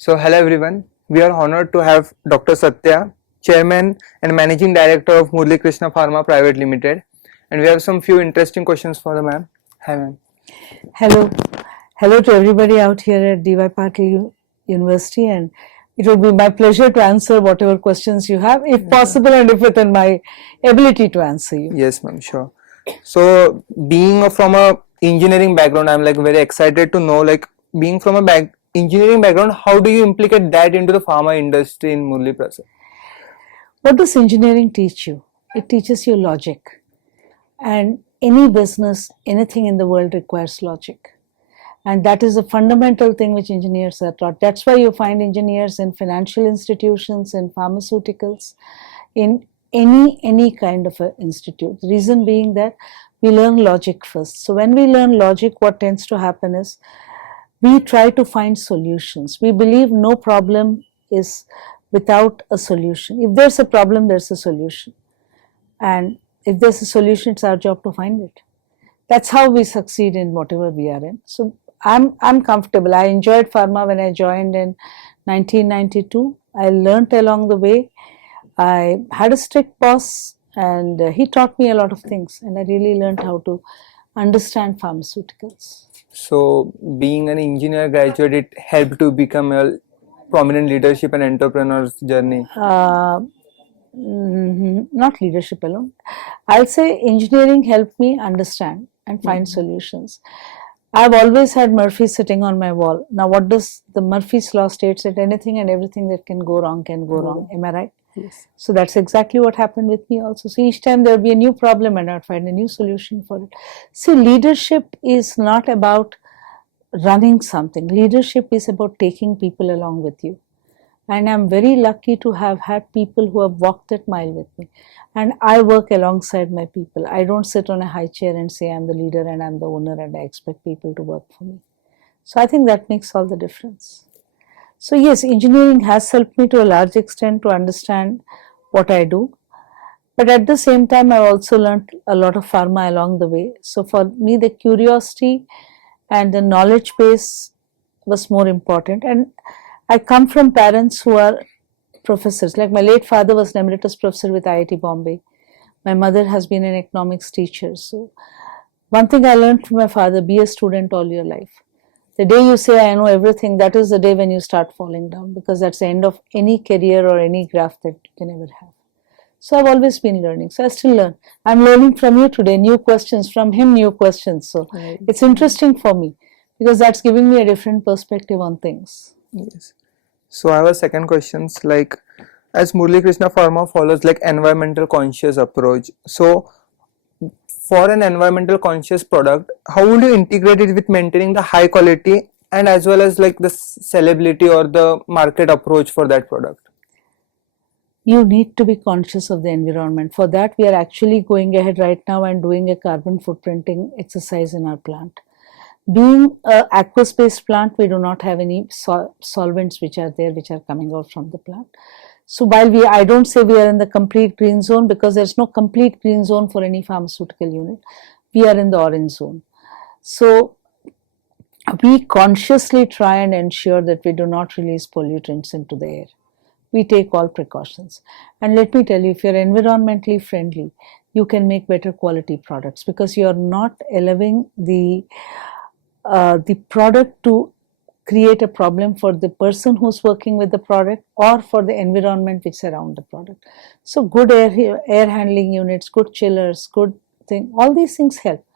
So hello everyone, we are honored to have Dr. Satya, Chairman and Managing Director of Murli Krishna Pharma Private Limited, and we have some few interesting questions for the ma'am. Hi ma'am. Hello to everybody out here at DY Patil University, and it will be my pleasure to answer whatever questions you have, if possible and if within my ability to answer you. Yes ma'am, sure. So being from a engineering background, I'm like very excited to know, like being from a engineering background, how do you implicate that into the pharma industry in Murli Prasad? What does engineering teach you? It teaches you logic, and any business, anything in the world requires logic. And that is a fundamental thing which engineers are taught. That's why you find engineers in financial institutions, in pharmaceuticals, in any kind of an institute. The reason being that we learn logic first. So when we learn logic, what tends to happen is we try to find solutions. We believe no problem is without a solution. If there's a problem, there's a solution. And if there's a solution, it's our job to find it. That's how we succeed in whatever we are in. So I'm comfortable. I enjoyed pharma when I joined in 1992. I learnt along the way. I had a strict boss, and he taught me a lot of things, and I really learned how to understand pharmaceuticals. So being an engineer graduate, it helped to become a prominent leadership and entrepreneur's journey. Not leadership alone. I'll say engineering helped me understand and find solutions. I've always had Murphy sitting on my wall. Now, what does the Murphy's law states? That anything and everything that can go wrong can go wrong. Am I right? Yes. So that's exactly what happened with me also. So each time there will be a new problem and I'd find a new solution for it. See, leadership is not about running something. Leadership is about taking people along with you. And I'm very lucky to have had people who have walked that mile with me. And I work alongside my people. I don't sit on a high chair and say I'm the leader and I'm the owner and I expect people to work for me. So I think that makes all the difference. So yes, engineering has helped me to a large extent to understand what I do. But at the same time, I've also learned a lot of pharma along the way. So for me, the curiosity and the knowledge base was more important. And I come from parents who are professors. Like my late father was an emeritus professor with IIT Bombay. My mother has been an economics teacher. So one thing I learned from my father, be a student all your life. The day you say I know everything, that is the day when you start falling down, because that's the end of any career or any graph that you can ever have. So I've always been learning. So I still learn. I'm learning from you today, new questions, from him new questions. So it's interesting for me because that's giving me a different perspective on things. Yes. So I have a second question, like as Murli Krishna Pharma follows like environmental conscious approach. So for an environmental conscious product, how would you integrate it with maintaining the high quality and as well as like the sellability or the market approach for that product? You need to be conscious of the environment. For that, we are actually going ahead right now and doing a carbon footprinting exercise in our plant. Being an aqueous-based plant, we do not have any solvents which are there, which are coming out from the plant. So while I don't say we are in the complete green zone, because there's no complete green zone for any pharmaceutical unit. We are in the orange zone. So we consciously try and ensure that we do not release pollutants into the air. We take all precautions. And let me tell you, if you're environmentally friendly, you can make better quality products because you're not allowing the product to create a problem for the person who's working with the product or for the environment which surround the product. So good air handling units, good chillers, good thing, all these things help.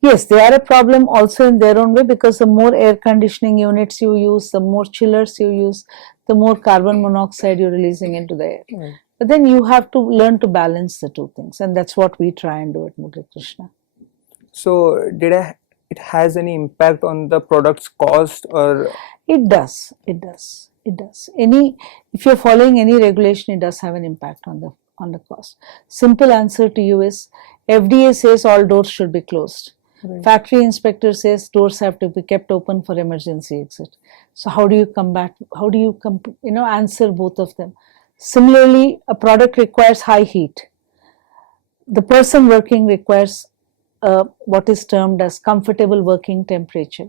Yes, they are a problem also in their own way because the more air conditioning units you use, the more chillers you use, the more carbon monoxide you're releasing into the air. Right. But then you have to learn to balance the two things, and that's what we try and do at Murli Krishna. So it has any impact on the product's cost or? It does. If you're following any regulation, it does have an impact on the cost. Simple answer to you is FDA says all doors should be closed. Right. Factory inspector says doors have to be kept open for emergency exit. So how do you answer both of them? Similarly, a product requires high heat. The person working requires what is termed as comfortable working temperature.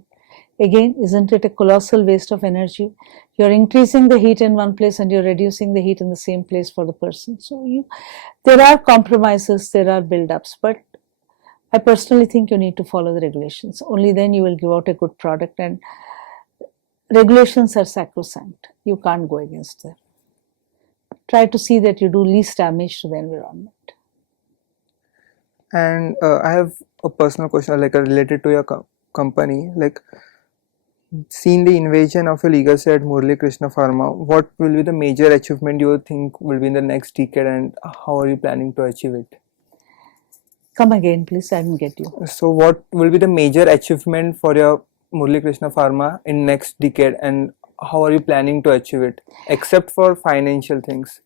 Again, isn't it a colossal waste of energy? You're increasing the heat in one place and you're reducing the heat in the same place for the person. So there are compromises, there are build-ups, but I personally think you need to follow the regulations. Only then you will give out a good product, and regulations are sacrosanct. You can't go against them. Try to see that you do least damage to the environment. And I have a personal question, like related to your company. Like, seeing the invasion of a legacy at Murli Krishna Pharma, what will be the major achievement you think will be in the next decade, and how are you planning to achieve it? Come again, please. I didn't get you. So, what will be the major achievement for your Murli Krishna Pharma in next decade, and how are you planning to achieve it, except for financial things?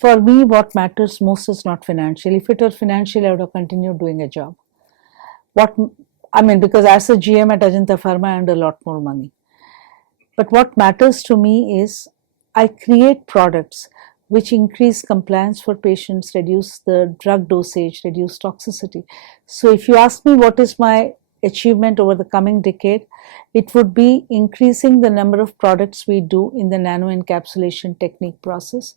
For me, what matters most is not financial. If it were financial, I would have continued doing a job. Because as a GM at Ajanta Pharma, I earned a lot more money. But what matters to me is I create products which increase compliance for patients, reduce the drug dosage, reduce toxicity. So if you ask me what is my achievement over the coming decade, it would be increasing the number of products we do in the nano encapsulation technique process,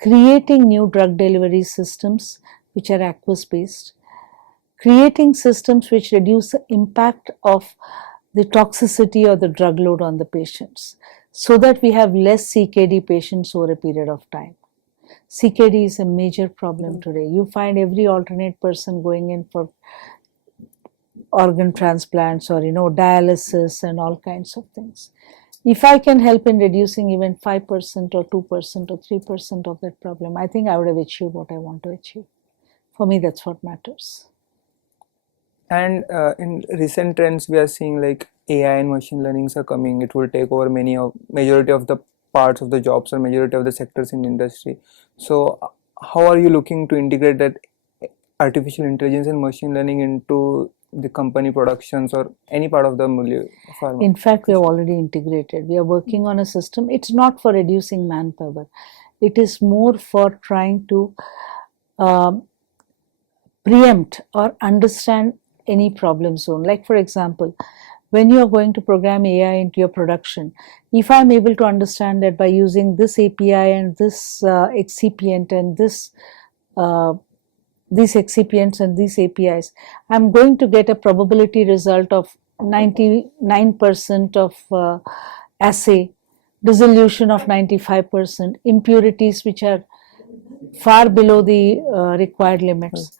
creating new drug delivery systems which are aqueous based, creating systems which reduce the impact of the toxicity or the drug load on the patients, so that we have less CKD patients over a period of time. CKD is a major problem today. You find every alternate person going in for organ transplants or dialysis and all kinds of things. If I can help in reducing even 5% or 2% or 3% of that problem, I think I would have achieved what I want to achieve. For me, that's what matters. And in recent trends, we are seeing like AI and machine learnings are coming. It will take over majority of the parts of the jobs or majority of the sectors in the industry. So how are you looking to integrate that artificial intelligence and machine learning into the company productions or any part of the Murli Pharma? In fact, we have already integrated. We are working on a system. It's not for reducing manpower. It is more for trying to preempt or understand any problem zone. Like for example, when you are going to program AI into your production, if I'm able to understand that by using this API and this excipient and these excipients and these APIs, I'm going to get a probability result of 99% of assay, dissolution of 95%, impurities which are far below the required limits.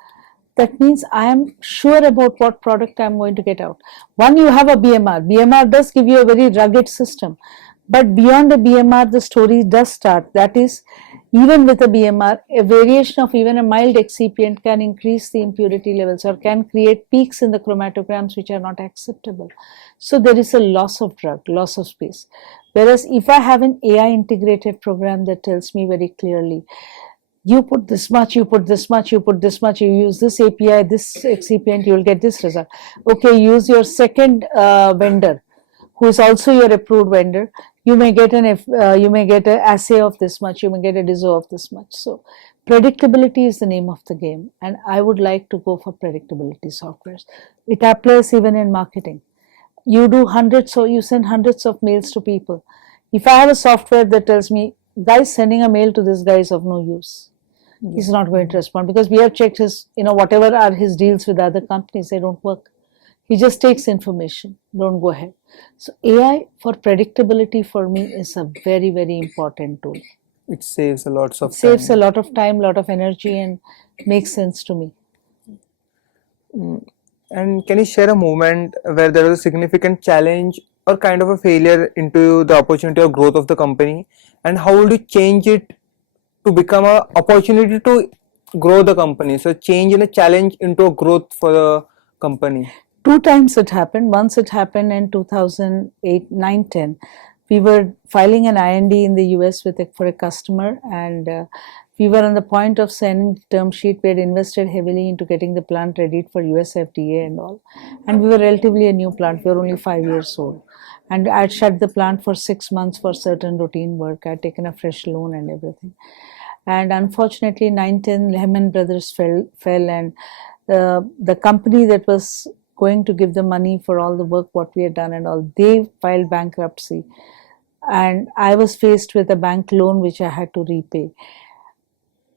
That means I am sure about what product I am going to get out. One, you have a BMR. BMR does give you a very rugged system. But beyond the BMR, the story does start. That is, even with a BMR, a variation of even a mild excipient can increase the impurity levels or can create peaks in the chromatograms which are not acceptable. So there is a loss of drug, loss of space. Whereas if I have an AI integrated program that tells me very clearly, you put this much, you put this much, you put this much, you use this API, this excipient, you will get this result. Okay, use your second vendor, who is also your approved vendor. You may get an assay of this much, you may get a diso of this much. So predictability is the name of the game, and I would like to go for predictability softwares. It applies even in marketing. You do hundreds, or you send hundreds of mails to people. If I have a software that tells me, guys, sending a mail to this guy is of no use, he's not going to respond, because we have checked his, whatever are his deals with other companies, they don't work. He just takes information, don't go ahead. So AI for predictability for me is a very, very important tool. It saves a lot of time. Saves a lot of time, lot of energy, and makes sense to me. And can you share a moment where there was a significant challenge or kind of a failure into the opportunity or growth of the company, and how would you change it to become an opportunity to grow the company? So change in a challenge into a growth for the company. 2 times it happened. Once it happened in 2008, 9, 10. We were filing an IND in the US for a customer, and we were on the point of signing the term sheet. We had invested heavily into getting the plant ready for US FDA and all. And we were relatively a new plant. We were only 5 years old. And I had shut the plant for 6 months for certain routine work. I had taken a fresh loan and everything. And unfortunately, 9, 10, Lehman Brothers fell, and the company that was going to give the money for all the work what we had done and all. They filed bankruptcy, and I was faced with a bank loan which I had to repay.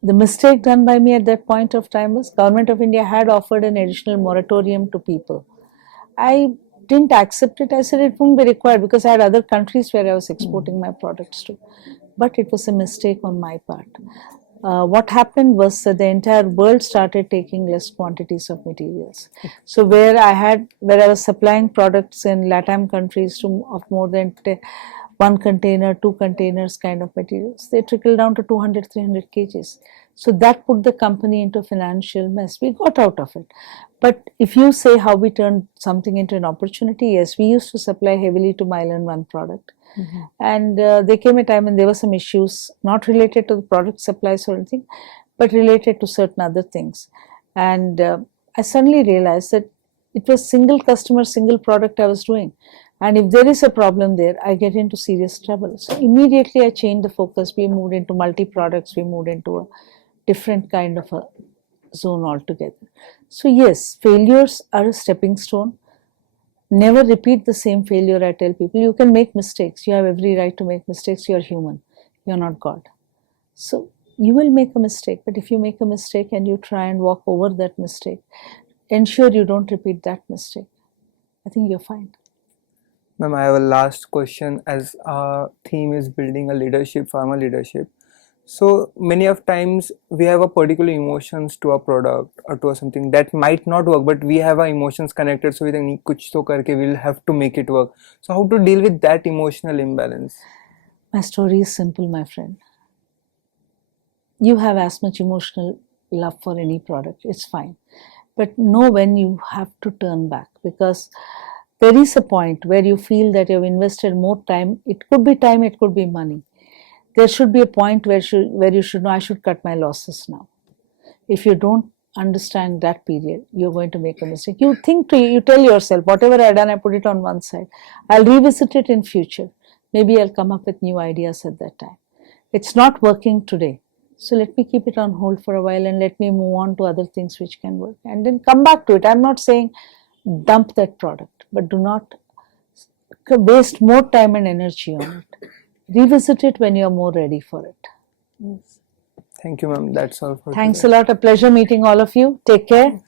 The mistake done by me at that point of time was Government of India had offered an additional moratorium to people. I didn't accept it. I said it won't be required because I had other countries where I was exporting my products to. But it was a mistake on my part. What happened was that the entire world started taking less quantities of materials. So where I was supplying products in LATAM countries of more than one container, 2 containers kind of materials, they trickled down to 200, 300 kgs. So that put the company into financial mess. We got out of it. But if you say how we turned something into an opportunity, yes, we used to supply heavily to Mile and One product. And there came a time when there were some issues not related to the product supplies or anything, but related to certain other things. And I suddenly realized that it was single customer, single product I was doing. And if there is a problem there, I get into serious trouble. So immediately I changed the focus. We moved into multi-products. We moved into a different kind of a zone altogether. So yes, failures are a stepping stone. Never repeat the same failure. I tell people, you can make mistakes. You have every right to make mistakes. You're human. You're not God. So you will make a mistake. But if you make a mistake and you try and walk over that mistake, ensure you don't repeat that mistake. I think you're fine. Ma'am, I have a last question. As our theme is building a leadership, pharma leadership. So many of times we have a particular emotions to a product or to something that might not work, but we have our emotions connected. So we think kuch to karke we'll have to make it work. So how to deal with that emotional imbalance? My story is simple, my friend. You have as much emotional love for any product. It's fine. But know when you have to turn back, because there is a point where you feel that you've invested more time. It could be time, it could be money. There should be a point where you should know, I should cut my losses now. If you don't understand that period, you're going to make a mistake. You tell yourself, whatever I've done, I put it on one side. I'll revisit it in future. Maybe I'll come up with new ideas at that time. It's not working today. So let me keep it on hold for a while and let me move on to other things which can work. And then come back to it. I'm not saying dump that product, but do not waste more time and energy on it. Revisit it when you're more ready for it. Yes. Thank you, ma'am. That's all for Thanks today. a lot. A pleasure meeting all of you. Take care.